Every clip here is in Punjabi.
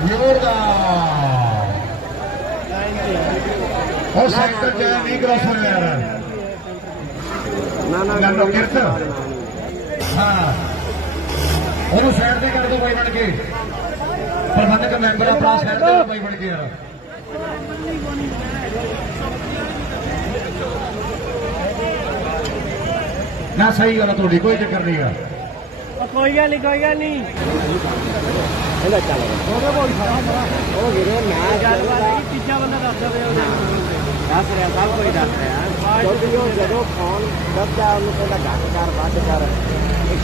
ਜ਼ੋਰਦਾਰ ਉਹ ਸੈਕਟਰ ਚ ਨਹੀਂ ਕ੍ਰਾਸ ਹੋਇਆ ਯਾਰ ਨਾ ਕਿਰਤ ਹਾਂ ਉਹਨੂੰ ਸਾਈਡ ਤੇ ਕਰ ਦੋ ਬਾਈ ਬਣ ਕੇ ਪ੍ਰਬੰਧਕ ਮੈਂਬਰ ਆਪਣਾ ਸਾਈਡ ਤੇ ਬਾਈ ਬਣ ਕੇ ਯਾਰ ਨਾ ਸਹੀ ਗੱਲ ਤੁਹਾਡੀ ਕੋਈ ਚੱਕਰ ਨਹੀਂ ਗਾ ਕੋਈ ਗੱਲ ਨਹੀਂ ਇਹਦਾ ਚੱਲ ਉਹ ਵੀਰੇ ਮੈਂ ਗੱਲ ਵਾਲੀ ਤੀਜਾ ਬੰਦਾ ਦੱਸਦਾ ਪਿਆ ਦੱਸ ਰਿਹਾ ਸਭ ਕੋਈ ਦੱਸ ਰਿਹਾ ਕਿਉਂਕਿ ਉਹ ਜਦੋਂ ਫੋਨ ਦੱਸਦਾ ਉਹਨੂੰ ਕਹਿੰਦਾ ਘੱਟ ਕਰ ਵੱਧ ਕਰ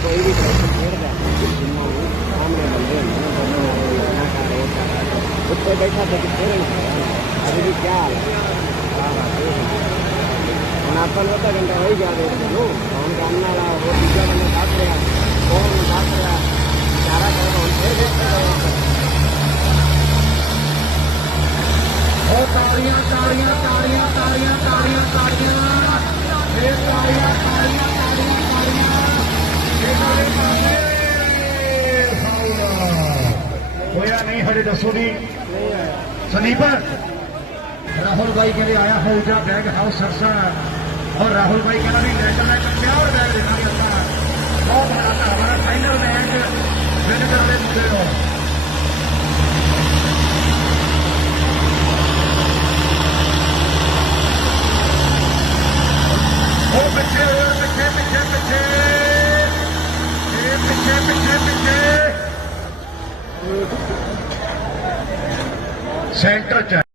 ਕੋਈ ਵੀ ਖੇਡਦਾ ਸਾਹਮਣੇ ਬੰਦੇ ਨਾ ਕਰ ਉਹ ਕਰ ਉੱਤੇ ਬੈਠਾ ਤੇ ਕਿੱਥੇ ਅਭੀ ਵੀ ਕੀ ਹਾਲ ਹੁਣ ਆਪਾਂ ਨੂੰ ਅੱਧਾ ਘੰਟਾ ਹੋ ਹੀ ਗਿਆ ਫੋਨ ਕਰਨ ਵਾਲਾ ਉਹ ਤੀਜਾ ਬੰਦਾ ਦੱਸ ਰਿਹਾ ਕੌਣ ਦੱਸ ਰਿਹਾ ਸਾਰਾ ਕੰਮ ਹੁਣ ਫਿਰ ਦੇਖਦਾ ਉਹ ਤਾੜੀਆਂ ਤਾੜੀਆਂ ਤਾੜੀਆਂ ਤਾੜੀਆਂ ਤਾੜੀਆਂ ਤਾੜੀਆਂ ਇਹ ਤਾੜੀਆਂ ਤਾੜੀਆਂ ਤਾੜੀਆਂ ਤਾੜੀਆਂ ਹੋਇਆ ਨਹੀਂ ਹਜੇ ਦੱਸੋ ਦੀ ਸੰਦੀਪ ਰਾਹੁਲ ਭਾਈ ਕਹਿੰਦੇ ਆਇਆ ਹੋਊਗਾ ਬੈਗ ਹਾਊਸ ਸਰਸਾ और राहुल भाई कहना भी लैंड मैच क्या और बैग देना भी अच्छा बहुत बड़ा हमारा फाइनल मैच विन करने मुझे हो पिछे पिछे पिछे पिछे पिछे पिछे पिछे सेंटर च